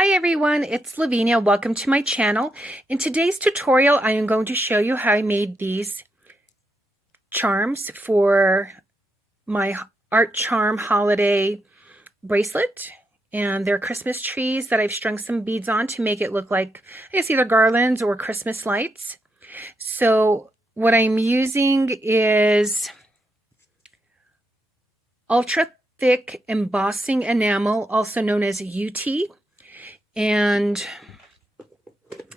Hi everyone, it's Lavinia. Welcome to my channel. In today's tutorial, I am going to show you how I made these charms for my Art Charm holiday bracelet. And they're Christmas trees that I've strung some beads on to make it look like, I guess, either garlands or Christmas lights. So what I'm using is ultra thick embossing enamel, also known as UTEE. And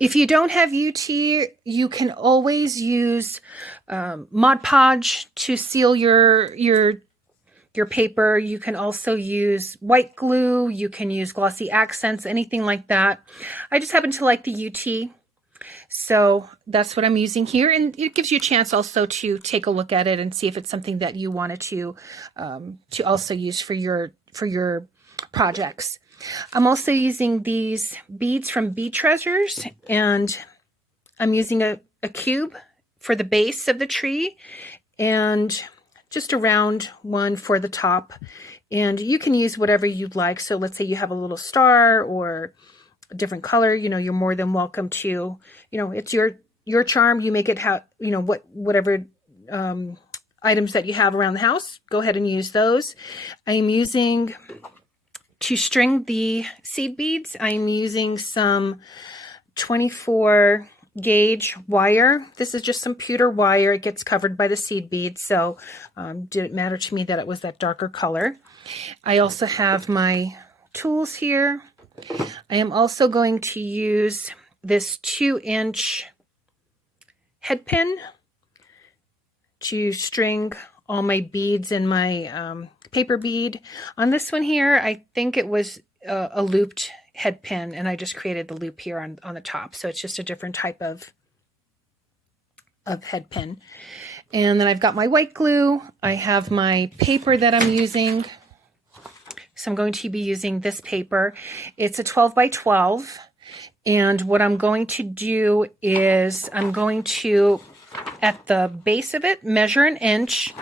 if you don't have UTEE, you can always use Mod Podge to seal your paper. You can also use white glue. You can use Glossy Accents, anything like that. I just happen to like the UTEE, so that's what I'm using here. And it gives you a chance also to take a look at it and see if it's something that you wanted to also use for your projects. I'm also using these beads from Bead Treasures, and I'm using a cube for the base of the tree and just a round one for the top. And you can use whatever you'd like. So let's say you have a little star or a different color, you're more than welcome to, it's your charm. You make it how, whatever items that you have around the house, go ahead and use those. I'm using, to string the seed beads, I'm using some 24 gauge wire. This is just some pewter wire. It gets covered by the seed beads, so didn't matter to me that it was that darker color. I also have my tools here. I am also going to use this 2-inch head pin to string all my beads and my paper bead. On this one here, I think it was a looped head pin, and I just created the loop here on the top. So it's just a different type of head pin. And then I've got my white glue. I have my paper that I'm using. So I'm going to be using this paper. It's a 12 by 12. And what I'm going to do is I'm going to, at the base of it, measure 1 inch.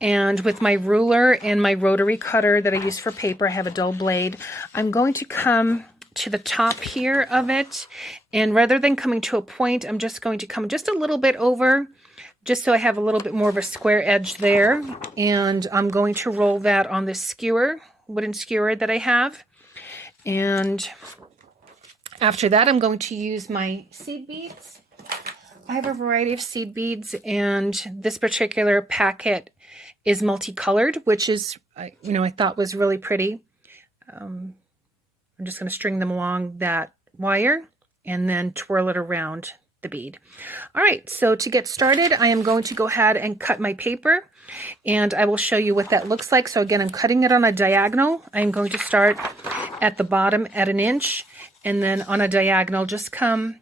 And with my ruler and my rotary cutter that I use for paper, I have a dull blade, I'm going to come to the top here of it. And rather than coming to a point, I'm just going to come just a little bit over, just so I have a little bit more of a square edge there. And I'm going to roll that on this skewer, wooden skewer that I have. And after that, I'm going to use my seed beads. I have a variety of seed beads, and this particular packet is multicolored, which is, I thought was really pretty. I'm just going to string them along that wire and then twirl it around the bead. All right, so to get started, I am going to go ahead and cut my paper, and I will show you what that looks like. So again, I'm cutting it on a diagonal. I'm going to start at the bottom at 1 inch, and then on a diagonal, just come,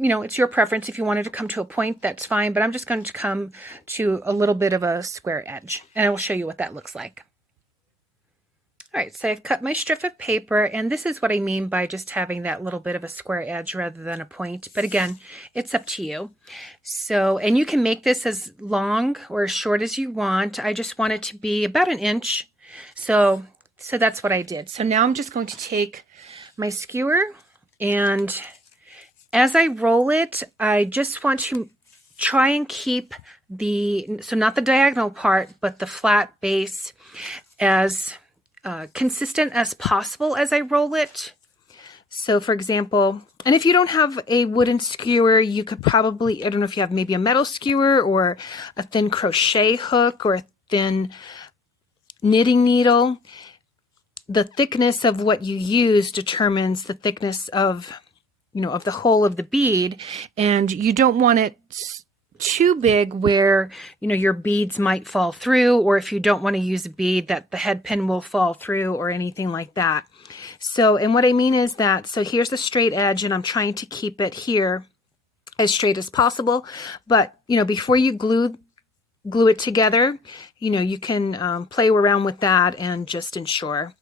it's your preference. If you wanted to come to a point, that's fine, but I'm just going to come to a little bit of a square edge, and I will show you what that looks like. All right, so I've cut my strip of paper, and this is what I mean by just having that little bit of a square edge rather than a point, but again, it's up to you. So, and you can make this as long or as short as you want. I just want it to be about 1 inch, so that's what I did. So now I'm just going to take my skewer, and as I roll it, I just want to try and keep so not the diagonal part, but the flat base as consistent as possible as I roll it. So for example, and if you don't have a wooden skewer, you could probably, I don't know if you have maybe a metal skewer or a thin crochet hook or a thin knitting needle. The thickness of what you use determines the thickness of of the whole of the bead, and you don't want it too big where, your beads might fall through, or if you don't want to use a bead that the head pin will fall through or anything like that. So, and what I mean is that, so here's the straight edge, and I'm trying to keep it here as straight as possible. But, before you glue it together, you can play around with that and just ensure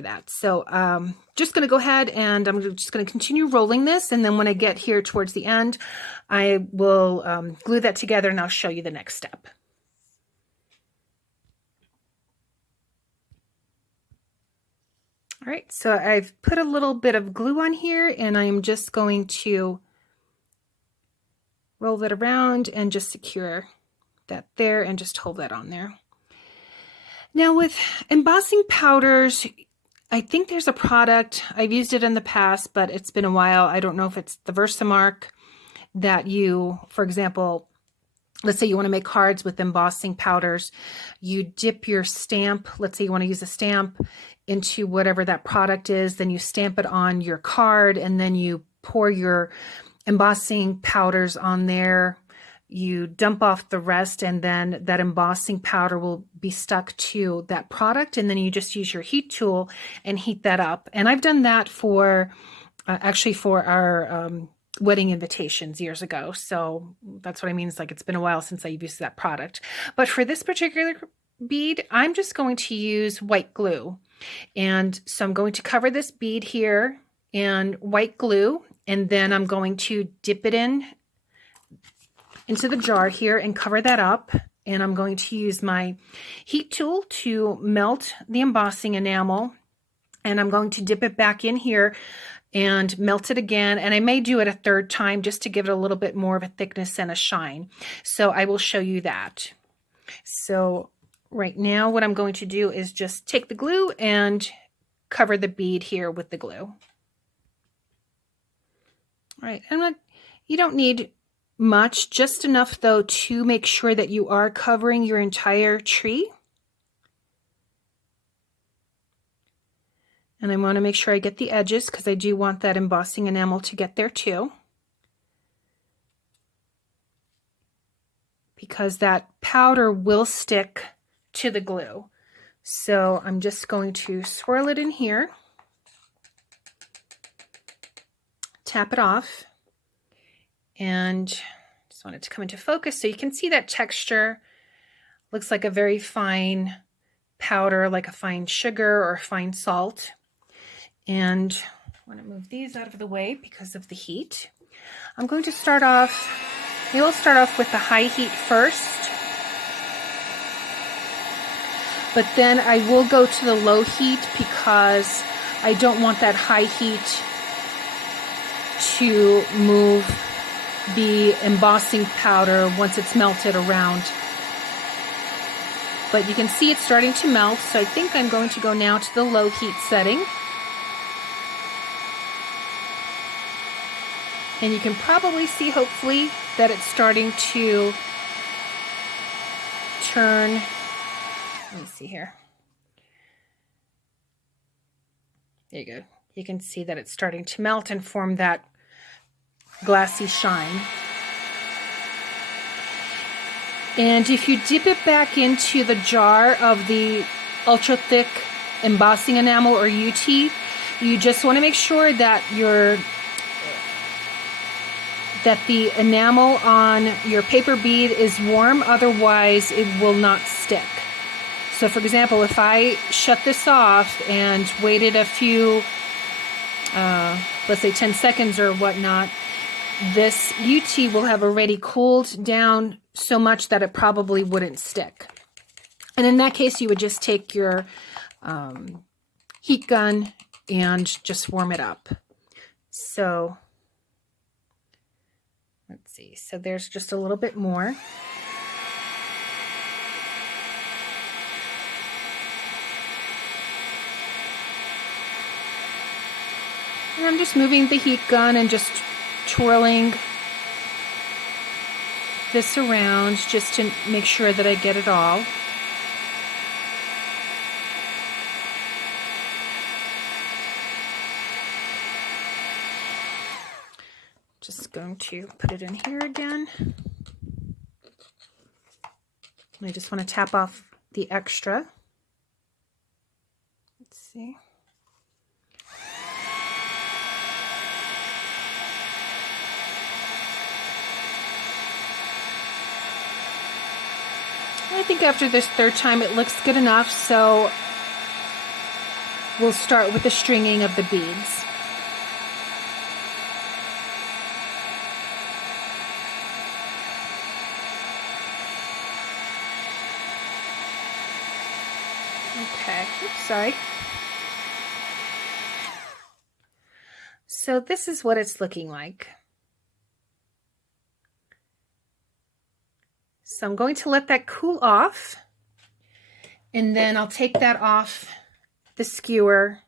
that. So just going to go ahead and I'm just going to continue rolling this, and then when I get here towards the end, I will glue that together, and I'll show you the next step. All right, so I've put a little bit of glue on here, and I'm just going to roll that around and just secure that there and just hold that on there. Now with embossing powders, I think there's a product, I've used it in the past, but it's been a while. I don't know if it's the Versamark that you, for example, let's say you want to make cards with embossing powders, you dip your stamp, let's say you want to use a stamp into whatever that product is, then you stamp it on your card, and then you pour your embossing powders on there. You dump off the rest, and then that embossing powder will be stuck to that product, and then you just use your heat tool and heat that up. And I've done that for actually for our wedding invitations years ago. So that's what I mean. It's like it's been a while since I've used that product. But for this particular bead, I'm just going to use white glue. And so I'm going to cover this bead here in white glue, and then I'm going to dip it into the jar here and cover that up. And I'm going to use my heat tool to melt the embossing enamel, and I'm going to dip it back in here and melt it again. And I may do it a third time just to give it a little bit more of a thickness and a shine. So I will show you that. So right now what I'm going to do is just take the glue and cover the bead here with the glue. All right, you don't need much, just enough though to make sure that you are covering your entire tree. And I want to make sure I get the edges because I do want that embossing enamel to get there too. Because that powder will stick to the glue. So I'm just going to swirl it in here. Tap it off. And just want it to come into focus so you can see that texture. Looks like a very fine powder, like a fine sugar or fine salt. And I want to move these out of the way because of the heat. I'm going to start off, maybe I'll start off with the high heat first. But then I will go to the low heat because I don't want that high heat to move the embossing powder once it's melted around. But you can see it's starting to melt, so I think I'm going to go now to the low heat setting. And you can probably see, hopefully, that it's starting to turn. Let me see here. There you go. You can see that it's starting to melt and form that glassy shine. And if you dip it back into the jar of the ultra thick embossing enamel or UTEE, you just want to make sure that the enamel on your paper bead is warm, otherwise it will not stick. So for example, if I shut this off and waited a few, let's say 10 seconds or whatnot, this UTEE will have already cooled down so much that it probably wouldn't stick. And in that case, you would just take your heat gun and just warm it up. So let's see. So there's just a little bit more. And I'm just moving the heat gun and just twirling this around just to make sure that I get it all. Just going to put it in here again. I just want to tap off the extra. Let's see. I think after this third time it looks good enough, so we'll start with the stringing of the beads. Okay, oops, sorry. So this is what it's looking like. So I'm going to let that cool off, and then I'll take that off the skewer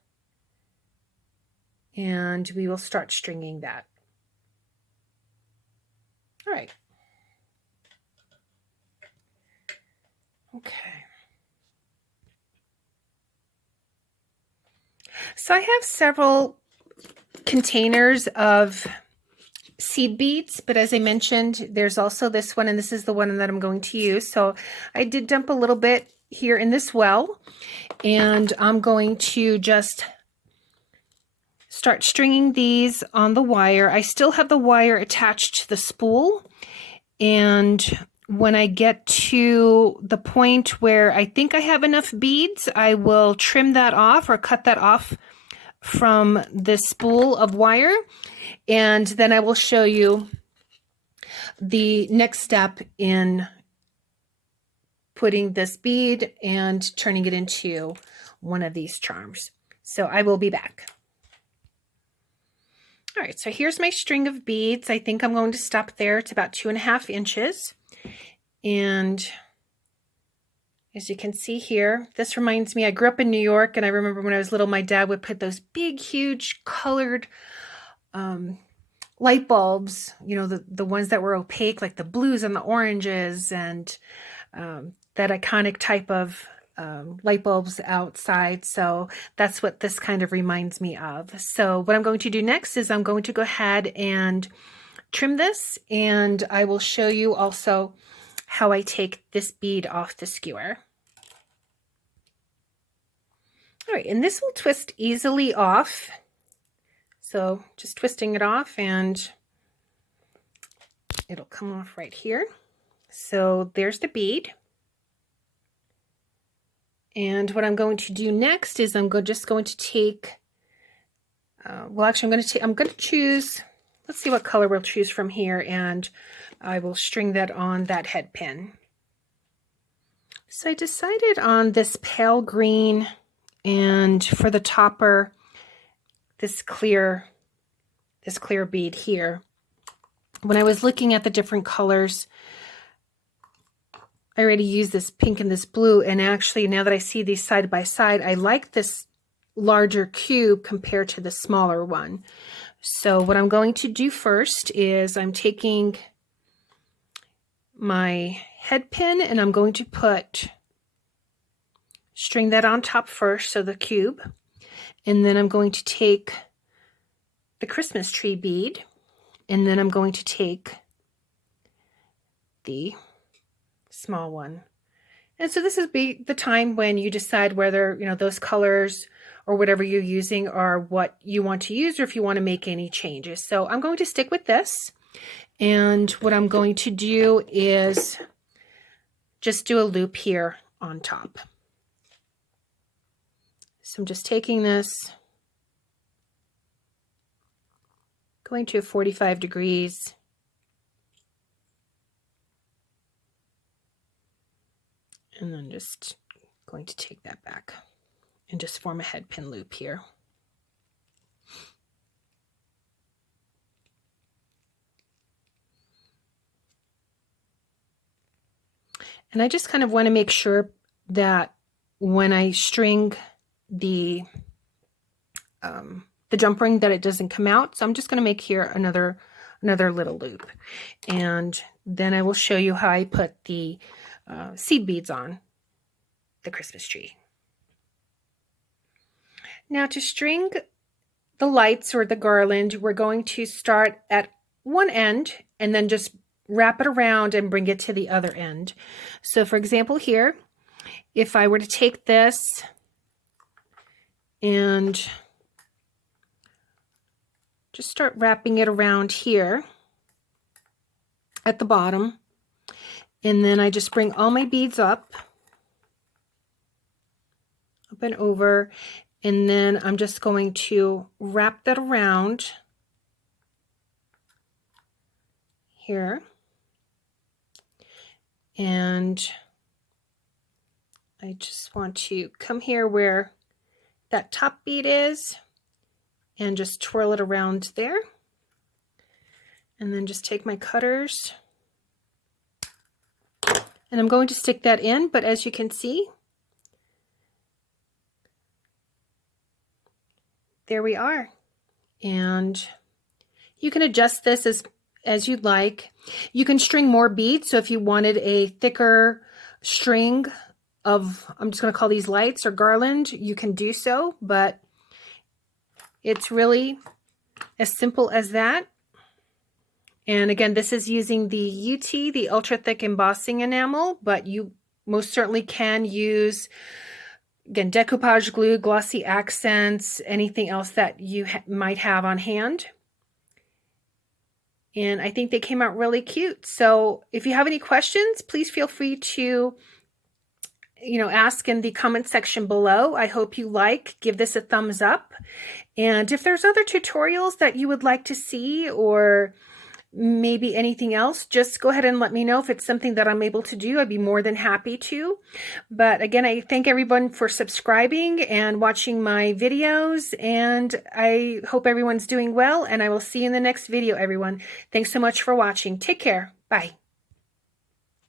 and we will start stringing that. All right. Okay. So I have several containers of seed beads, but as I mentioned, there's also this one, and this is the one that I'm going to use. So I did dump a little bit here in this well, and I'm going to just start stringing these on the wire. I still have the wire attached to the spool, and when I get to the point where I think I have enough beads, I will trim that off or cut that off from this spool of wire, and then I will show you the next step in putting this bead and turning it into one of these charms. So I will be back. All right, so here's my string of beads. I think I'm going to stop there. It's about 2.5 inches. And as you can see here, this reminds me, I grew up in New York, and I remember when I was little, my dad would put those big, huge colored light bulbs, you know, the ones that were opaque, like the blues and the oranges, and that iconic type of light bulbs outside. So that's what this kind of reminds me of. So what I'm going to do next is I'm going to go ahead and trim this, and I will show you also how I take this bead off the skewer. All right, and this will twist easily off. So just twisting it off and it'll come off right here. So there's the bead. And what I'm going to do next is I'm just going to take, well, actually I'm going to choose, let's see what color we'll choose from here, and I will string that on that head pin. So I decided on this pale green, and for the topper, this clear bead here. When I was looking at the different colors, I already used this pink and this blue, and actually now that I see these side by side, I like this larger cube compared to the smaller one. So what I'm going to do first is I'm taking my head pin and I'm going to string that on top first, so the cube, and then I'm going to take the Christmas tree bead, and then I'm going to take the small one. And so this is the time when you decide whether, you know, those colors or whatever you're using are what you want to use, or if you want to make any changes. So I'm going to stick with this, and what I'm going to do is just do a loop here on top. So I'm just taking this, going to 45 degrees, and then just going to take that back and just form a head pin loop here. And I just kind of want to make sure that when I string the jump ring, that it doesn't come out. So I'm just going to make here another little loop, and then I will show you how I put the seed beads on the Christmas tree. Now to string the lights or the garland, we're going to start at one end and then just wrap it around and bring it to the other end. So for example here, if I were to take this and just start wrapping it around here at the bottom, and then I just bring all my beads up and over, and then I'm just going to wrap that around here, and I just want to come here where that top bead is, and just twirl it around there. And then just take my cutters, and I'm going to stick that in, but as you can see, there we are. And you can adjust this as you'd like. You can string more beads, so if you wanted a thicker string of, I'm just going to call these lights or garland, you can do so, but it's really as simple as that. And again, this is using the UTEE, the Ultra Thick Embossing Enamel, but you most certainly can use, again, decoupage glue, glossy accents, anything else that you might have on hand. And I think they came out really cute. So if you have any questions, please feel free to, ask in the comment section below. I hope you give this a thumbs up. And if there's other tutorials that you would like to see, or maybe anything else, just go ahead and let me know. If it's something that I'm able to do, I'd be more than happy to. But again, I thank everyone for subscribing and watching my videos, and I hope everyone's doing well, and I will see you in the next video, everyone. Thanks so much for watching. Take care. Bye.